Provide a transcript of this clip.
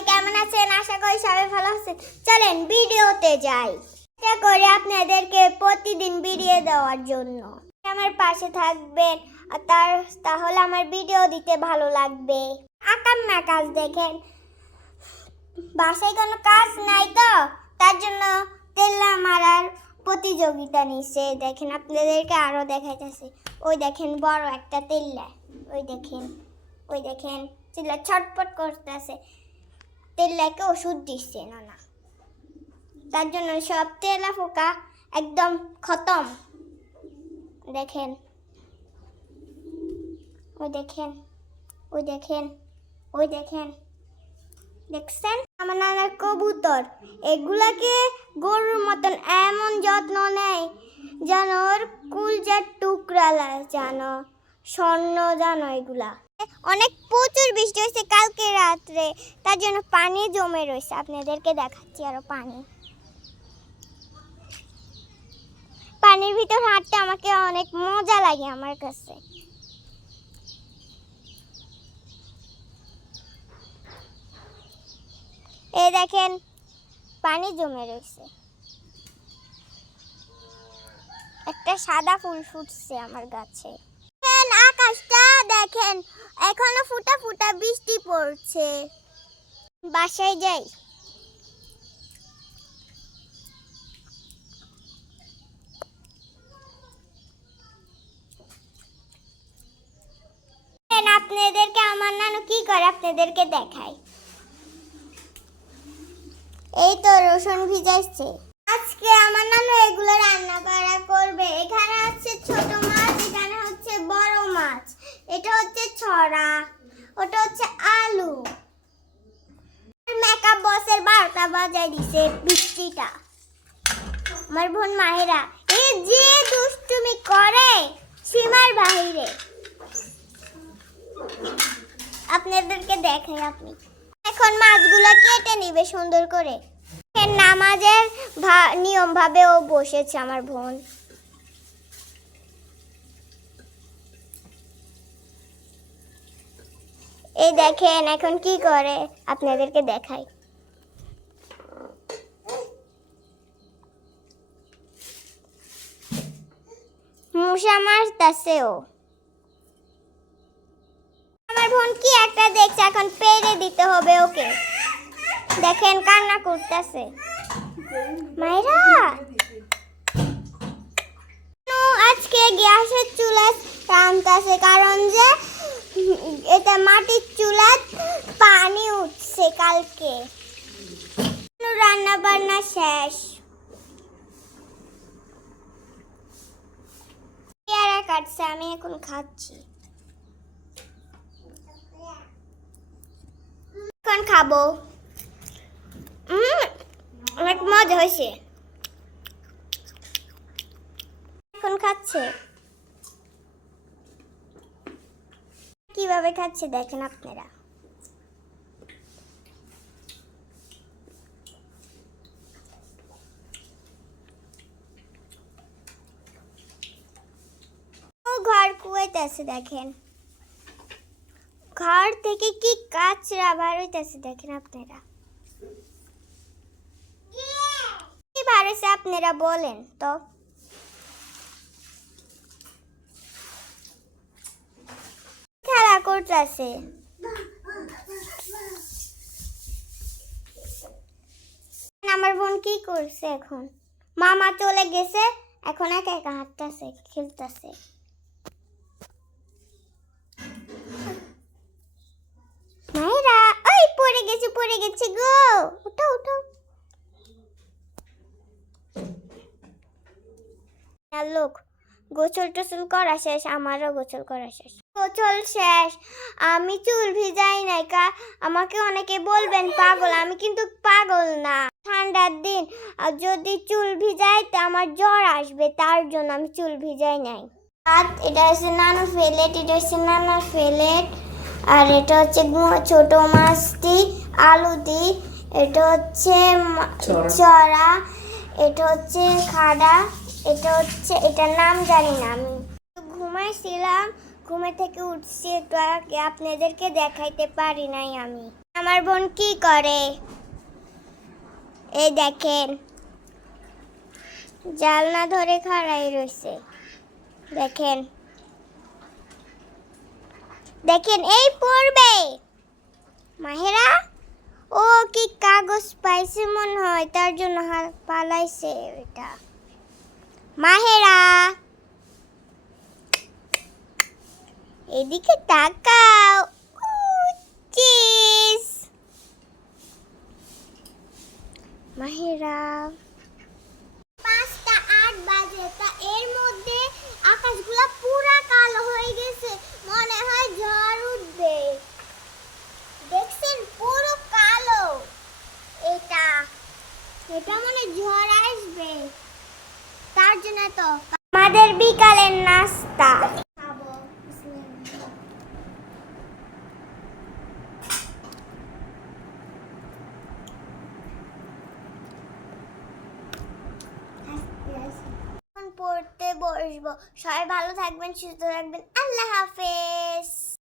সবাই কেমন আছেন? আশা করি সবাই ভালো আছেন। চলেন, ভিডিওতে যাই। চেষ্টা করে আপনাদেরকে প্রতিদিন ভিডিও দেওয়ার জন্য। আমার পাশে থাকবেন আর তার, তাহলে আমার ভিডিও দিতে ভালো লাগবে। আকাম না কাজ দেখেন। বাসায় কোনো কাজ নাই তো, তার জন্য তেল্লা মারার প্রতিযোগিতা নিচ্ছে। দেখেন আপনাদেরকে আরও দেখাইতেছে। ওই দেখেন বড় একটা তেল্লা ওই দেখেন ওই দেখেন চিল্লা ছটপট করতেছে। তেল্লাকে ওষুধ দিচ্ছে না না। তার জন্য সব তেলা ফোকা একদম খতম। দেখেন। ওই দেখেন ওই দেখেন ওই দেখেন। দেখছেন? আমার নানার কবুতর। এগুলাকে গরুর মতন এমন যত্ন নেয় যেন ওর কুলজার টুকরা লাগে জানো স্বর্ণ জানো এগুলা। অনেক প্রচুর বৃষ্টি হয়েছে কালকে রাত্রে। তার জন্য পানি জমে রয়েছে। আপনাদেরকে দেখাচ্ছি আরও পানি। পানির ভিতর হাঁটতে আমাকে অনেক মজা লাগে আমার কাছে। এই দেখেন, পানি জমে রয়েছে। একটা সাদা ফুল ফুটছে আমার গাছে। আকাশটা। দেখেন, এখনও ফুটা ফুটা বৃষ্টি পড়ছে। বাসায় যাই। আপনাদেরকে, আমার নানু কি করে আপনাদেরকে দেখাই এই তো রসুন ভিজাইছে আজকে আমার নানু এগুলো রান্না করা করবে। এখানে আছে ছোট মাছ, এখানে হচ্ছে বড় মাছ। এটা হচ্ছে ছড়া, ওটা হচ্ছে আলু। মেকআপ বসের বারোটা বাজায় দিছে বৃষ্টিটা। আমার বোন মাহেরা এই যে দুষ্টুমি করে সীমার বাহিরে। আপনাদেরকে দেখাই আপনি। এখন মাছগুলো কেটে নিবে সুন্দর করে। নামাজের ভা- নিয়ম ভাবে ও বসেছে আমার বোন। এই দেখেন, এখন কি করে? আপনাদেরকে দেখাই। মশা মারতাছে আমার বোন কি একটা দেখছে, এখন পেরে দিতে হবে ওকে। দেখেন, কান্না করতেছে। মাইরা নু আজকে গ্যাসের চুলায় টানতেছে কারণ যে উম, এটা মাটির চুলাত পানি উঠছে কালকে রান্না বান্না শেষ পেয়ারা কাটছে আমি এখন খাচ্ছি। এখন খাব। অনেক মজা হয়েছে। এখন খাচ্ছে। কীভাবে খাচ্ছে দেখেন আপনারা ও ঘর দেখেন। ঘর থেকে কি কাঁচরা বার হইতেছে দেখেন আপনারা। কি বার হইছে আপনারা বলেন তো। খেলা করতেছে? আমার বোন কি করছে এখন? মামা চলে গেছে, এখন একা একা হাঁটতেছে, খেলতেছে। মায়েরা, ওই পড়ে গেছে পড়ে গেছে গো। উঠো উঠো। লোক টোসল করা শেষ, আমারও করা শেষ। শেষ। আমি চুল ভিজাই নাই, কা, আমাকে অনেকে বলবেন পাগল, আমি কিন্তু পাগল না। ঠান্ডার দিন, আর যদি চুল ভিজাই তো আমার জ্বর আসবে, তার জন্য আমি চুল ভিজাই নাই। আর এটা হচ্ছে নানা ফেলেট এটা হচ্ছে নানা ফেলেট আর এটা হচ্ছে ছোট মাছটি আলু দি এটা হচ্ছে। চড়া। এটা হচ্ছে খাড়া এটা হচ্ছে এটার নাম জানি না আমি। ঘুমাইছিলাম ঘুমে থেকে উঠছি একটু আগে আপনাদেরকে দেখাইতে পারি নাই আমি। আমার বোন কি করে? এই দেখেন জালনা ধরে খাড়াই রয়েছে দেখেন। দেখেন, এই পড়বে। মাহেরা, ও কি কাগজ পাইছে মনে হয়, তার জন্য পালাইছে এটা। মাহেরা, এদিকে তাকাও চিজ মাহেরা পাঁচটা আট বাজে তা এর মধ্যে আকাশগুলো পুরা কালো হয়ে গেছে মনে হয় ঝড় উঠবে দেখছেন পুরো কালো এটা এটা মনে হয় ঝড় আসবে। তার জন্য তো আমাদের বিকালের নাস্তা। পড়তে বসবো। সবাই ভালো থাকবেন, সুস্থ থাকবেন। আল্লাহ হাফেজ।